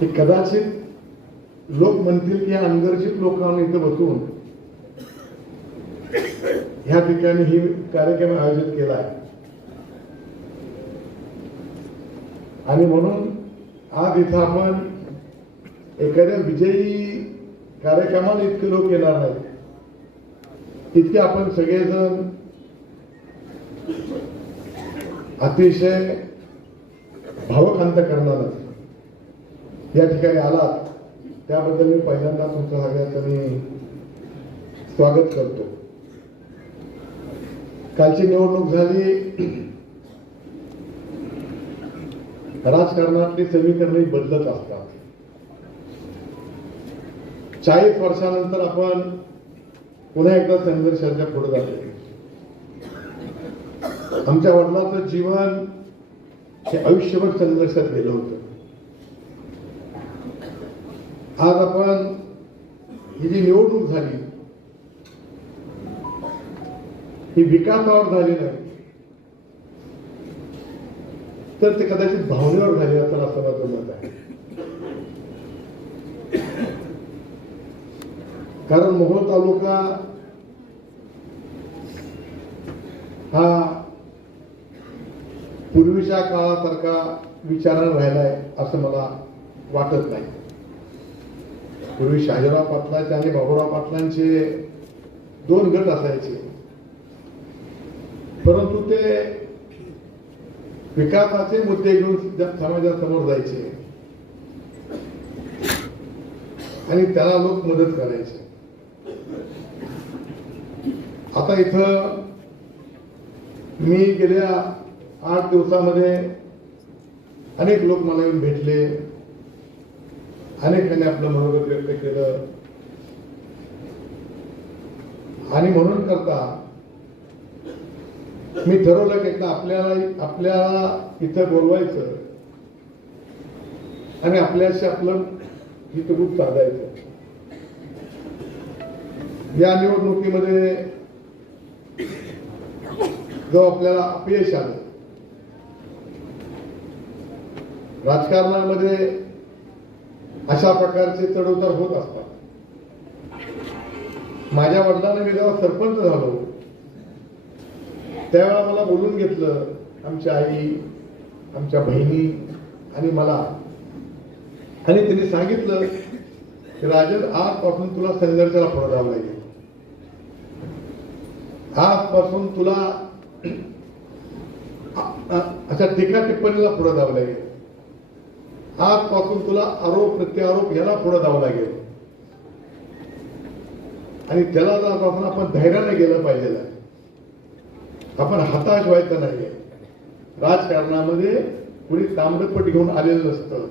की कदाचित लोक म्हणतील की अनगर्जित लोकांना इथं बसून ह्या ठिकाणी ही कार्यक्रम आयोजित केला आहे. आणि म्हणून आज इथं आपण एखाद्या विजयी कार्यक्रमाला इतके लोक येणार नाहीत. इतके आपण सगळेजण अतिशय भावकांत करणार या ठिकाणी आलात त्याबद्दल मी पहिल्यांदा तुमचं सगळ्याचं मी स्वागत करतो. कालची निवडणूक झाली. राजकारणातली समीकरणे बदलत असतात. चाळीस वर्षानंतर आपण पुन्हा एकदा संघर्षाच्या पुढे जातो. आमच्या वडिलांचं जीवन हे आयुष्यभर संघर्षात गेलं होतं. आज आपण ही जी निवडणूक झाली. ही विकासावर झाली नाही तर ते कदाचित भावनेवर झाली असेल असं माझं मत आहे. कारण मोहोळ तालुका हा पूर्वीच्या काळासारखा विचारानं राहिलाय असं मला वाटत नाही. पूर्वी शाजीराव पाटलाचे आणि बाबूराव पाटलांचे दोन गट असायचे. परंतु ते विकासाचे मुद्दे घेऊन समाजासमोर जायचे. आणि त्याला लोक मदत करायचे. आता इथं मी गेल्या आठ दिवसामध्ये अनेक लोक मला येऊन भेटले. अनेकांनी आपलं मनोगत व्यक्त केलं. आणि म्हणून करता मी ठरवलं की एकदा आपल्याला आपल्याला इथं बोलवायचं आणि आपल्याशी आपलं इथं रूप साधायचं. या निवडणुकीमध्ये जो आपल्याला अपयश आलं राजकारणामध्ये अशा प्रकारचे चढउतार होत असतात. माझ्या वडिलांना मी जेव्हा सरपंच झालो त्यावेळा मला बोलून घेतलं आमच्या आई आमच्या बहिणी आणि मला. आणि त्यांनी सांगितलं की राजन आजपासून तुला संघर्षाला पुढे जावं लागेल. आजपासून तुला अशा टीका टिप्पणीला पुढे जावं लागेल. आजपासून तुला आरोप प्रत्यारोप याला पुढे जावं लागेल. आणि त्याला जापासून आपण धैर्याने गेलं पाहिजे आपण हताश व्हायचं नाहीये. राजकारणामध्ये कुणी तांबडपट घेऊन आलेलं नसतं.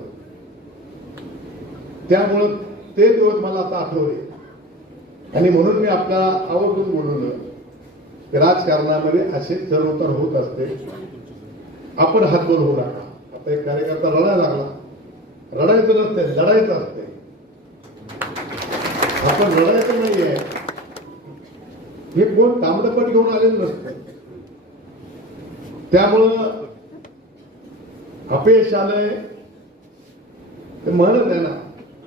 त्यामुळं ते दिवस मला आता आठवले. आणि म्हणून मी आपल्याला आवर्जून बोलवलं की राजकारणामध्ये असे चढउतार होत असते. आपण हातभर होऊ नका. आता एक कार्यकर्ता लढायला लागला. रडायचं नसते लढायचं असते आपण लढायचं नाहीये. हे कोण तांबडपट घेऊन आलेलं नसते त्यामुळं अपयश आलंय. ते म्हणत आहे ना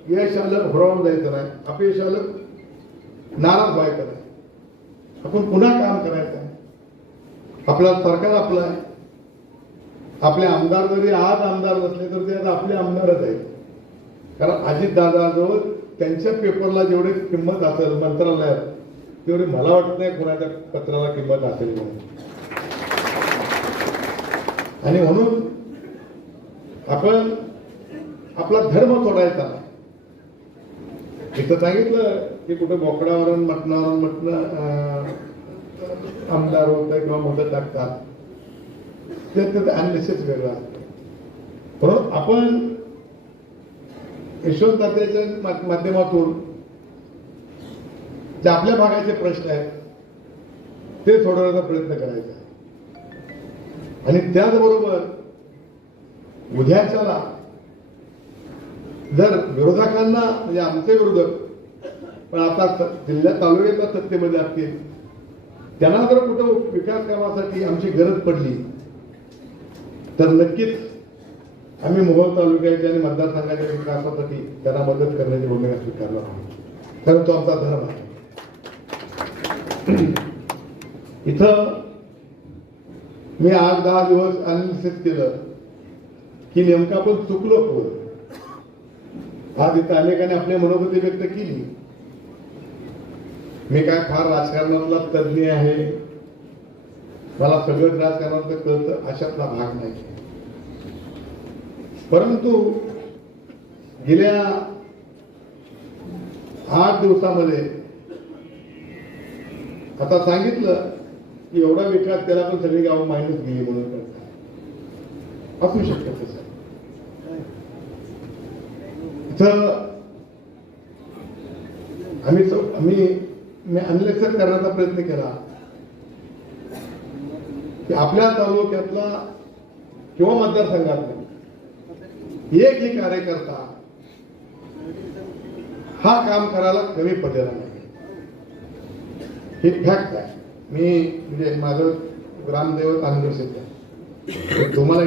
यश आलं हुरावून जायचं नाही. अपयश आलं नाराज व्हायचं नाही. आपण पुन्हा काम करायचं आहे. आपला सरकार आपलं आहे. आपले आमदार जरी आज आमदार नसले तर ते आता आपले आमदारच आहेत. कारण अजित दादाजवळ त्यांच्या पेपरला जेवढी किंमत असेल मंत्रालयात तेवढी मला वाटत नाही कोणाच्या पत्राला किंमत असेल म्हणून. आणि म्हणून आपण आपला धर्म तोडायचा. नाही इथं सांगितलं की कुठे बोकडावरून मटणावरून मटण आमदार होत किंवा मदत टाकतात. ते ते अनलिसिस वेगळं असतं. म्हणून आपण यशवंत तात्याच्या माध्यमातून जे आपल्या भागाचे प्रश्न आहेत ते सोडवण्याचा प्रयत्न करायचा. आहे आणि त्याचबरोबर उद्याच्याला जर विरोधकांना म्हणजे आमचे विरोधक पण आता स- जिल्ह्यात तालुक्याच्या सत्तेमध्ये असतील त्यांना जर कुठं विकास कामासाठी आमची गरज पडली तर नक्कीच आम्ही मोहोळ तालुक्याच्या आणि मतदारसंघाच्या विकासासाठी त्यांना मदत करण्याची भूमिका स्वीकारला पाहिजे खरं तो आमचा धर्म आहे. इथं मी आठ दहा दिवस अनालिसिस केलं की नेमकं आपण चुकलो कोण? आज इथं अनेकांनी आपली मनोगती व्यक्त केली. मी काय फार राजकारणाला तज्ज्ञ आहे मला सगळं राजकारणातलं कळतं अशातला भाग नाही. परंतु गेल्या आठ दिवसामध्ये आता सांगितलं की एवढा विकास त्याला पण सगळी गावं मायनस गेली म्हणून असू शकतं तसं इथं आम्ही आम्ही मी अनलेक्सर करण्याचा प्रयत्न केला. की आपल्या तालुक्यातला किंवा मतदारसंघातला एकही कार्यकर्ता हा काम करायला कमी पडलेला नाही. हे फॅक्ट आहे. मी म्हणजे माझं ग्रामदैवत अनलिसित आहे. तुम्हाला